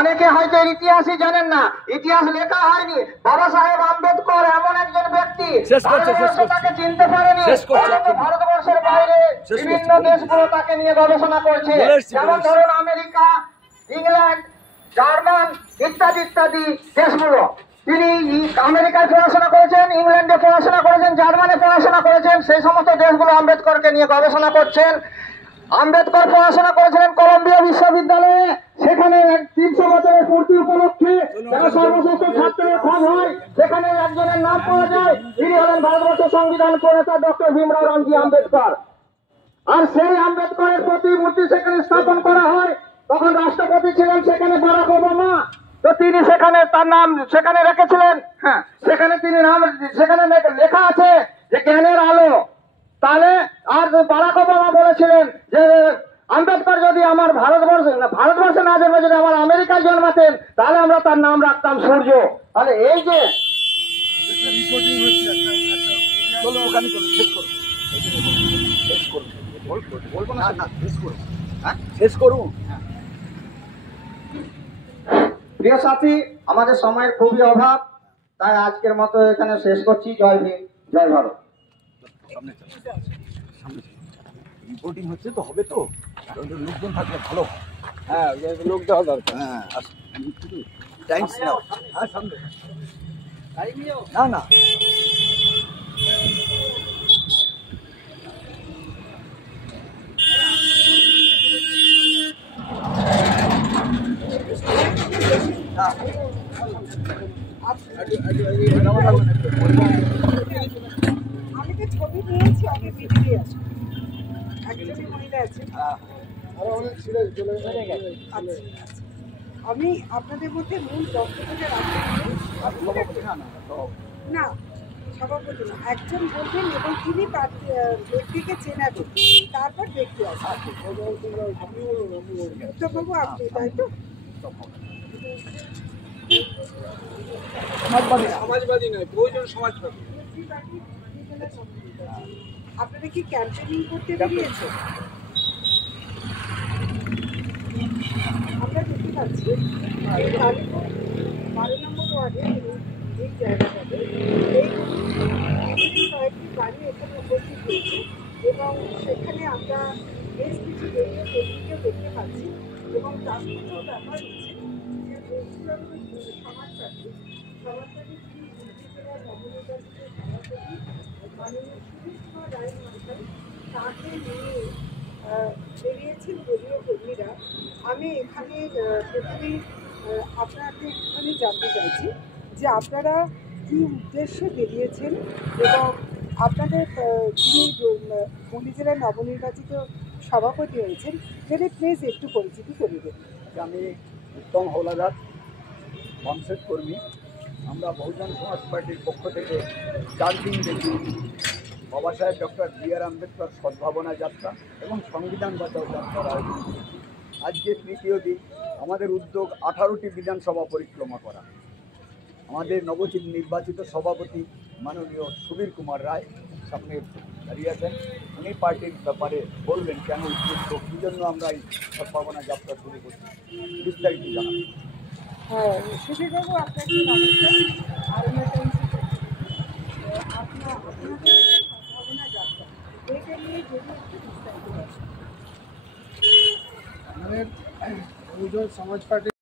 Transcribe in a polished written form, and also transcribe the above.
অনেকে হয়তো ইতিহাসই জানেন না, ইতিহাস লেখা হয়নি। বাবা সাহেব আম্বেদকর এমন একজন ব্যক্তি, তাকে চিনতে পারেনি। ভারতবর্ষের বাইরে বিভিন্ন দেশগুলো তাকে নিয়ে গবেষণা করছে, যেমন ধরুন আমেরিকা, ইংল্যান্ড, জার্মান ইত্যাদি ইত্যাদি দেশগুলো। তিনি আমেরিকায় পড়াশোনা করেছেন, ইংল্যান্ডে পড়াশোনা করেছেন, জার্মানে পড়াশোনা করেছেন। সেই সমস্ত দেশগুলো আম্বেদকরকে নিয়ে গবেষণা করছেন। আম্বেদকর পড়াশোনা করেছিলেন কলম্বিয়া বিশ্ববিদ্যালয়ে। সেখানে 300 বছরের পূর্তি উপলক্ষে সর্বশ্রেষ্ঠ ছাত্রের খোঁজ হয়, সেখানে একজনের নাম পাওয়া যায়। তিনি হলেন ভারতবর্ষের সংবিধান প্রণেতা ডক্টর ভীমরাও রামজি আম্বেদকর। আর সেই আম্বেদকরের প্রতিমূর্তি সেখানে স্থাপন করা হয়। তখন রাষ্ট্রপতি ছিলেন সেখানে বারাক ওবামা। তো তিনি সেখানে তার নাম সেখানে রেখেছিলেন। হ্যাঁ, সেখানে তিনি নাম সেখানে লেখা আছে যে জ্ঞানের আলো। তাহলে আর বারাক ওবামা বলেছিলেন যে আম্বেদকর যদি আমার ভারতবর্ষে না জন্মে যদি আমার আমেরিকায় জন্মাতেন, তাহলে আমরা তার নাম রাখতাম সূর্য। তাহলে এই যে প্রিয় সাথী, আমাদের সময়ের খুবই অভাব, তাই আজকের মতো এখানে শেষ করছি। জয় ভীম, জয় ভারত। রিপোর্টিং হচ্ছে তো, হবে তো, লোকজন থাকলে ভালো। হ্যাঁ, লোক দেওয়া দরকার। হ্যাঁ, টাইমস নাও। হ্যাঁ, সামনে না না আমি তো ছবি নিয়েছি, আগে ভিডিও আছে। একজনই মহিলা আছে। আমি আপনাদের মধ্যে মূল বক্তব্যটা রাখবো না, সভাপতি না, একজন বলবেন এবং তিনি ব্যক্তিকে চেনাবেন, তারপর ব্যক্তি আছে। উত্তমবাবু আপনি, তাই তো? সমাজবাদী নয়, প্রয়োজন সমাজবাদী। আপনারা কি ক্যাম্পেনিং করতে বেরিয়েছেন? আমরা দেখতে পাচ্ছি এই কালীপুর 12 নম্বর ওয়ার্ডে এই জায়গাটাতে এই কয়েকটি গাড়ি এখানে উপস্থিত হয়েছে এবং সেখানে আমরা বেশ কিছু দলীয় কর্মীকেও দেখতে পাচ্ছি এবং তার মধ্যেও ব্যাপার হচ্ছে যে সমাজবাদী নবনির্বাচিত সভাপতি মাননীয় সুমিত্রা রায় মহাশয়, তাকে নিয়ে বেরিয়েছেন দলীয় কর্মীরা। আমি এখানে প্রথমে আপনাকে একটুখানি জানতে চাইছি যে আপনারা কী উদ্দেশ্যে বেরিয়েছেন এবং আপনাদের যিনি হুগলি জেলার নবনির্বাচিত সভাপতি হয়েছেন, সেটা প্লিজ একটু পরিচিতি করে দেন। আমি উত্তম হৌলাদার, বংশের কর্মী। আমরা বহুজন সমাজ পার্টির পক্ষ থেকে 4 দিন দেখি বাবা সাহেব ডক্টর বি.আর. আম্বেদকর সদ্ভাবনা যাত্রা এবং সংবিধান বাঁচাও যাত্রার আয়োজন করেছি। আজকে তৃতীয় দিন। আমাদের উদ্যোগ 18টি বিধানসভা পরিক্রমা করা। আমাদের নির্বাচিত সভাপতি মাননীয় সুবীর কুমার রায় সামনে দাঁড়িয়ে আছেন। উনি পার্টির ব্যাপারে বলবেন কেন উদ্যুক্ত, কী জন্য আমরা এই সদ্ভাবনা যাত্রা শুরু করছি, বিস্তারিত জানাবেন। হ্যাঁ, সুবীরবাবু আপনাকে নমস্কার। আর আপনাদের সদ্ভাবনা যাত্রা এটা নিয়ে যদি একটু বিস্তারিত আমাদের বহুজন সমাজ পার্টি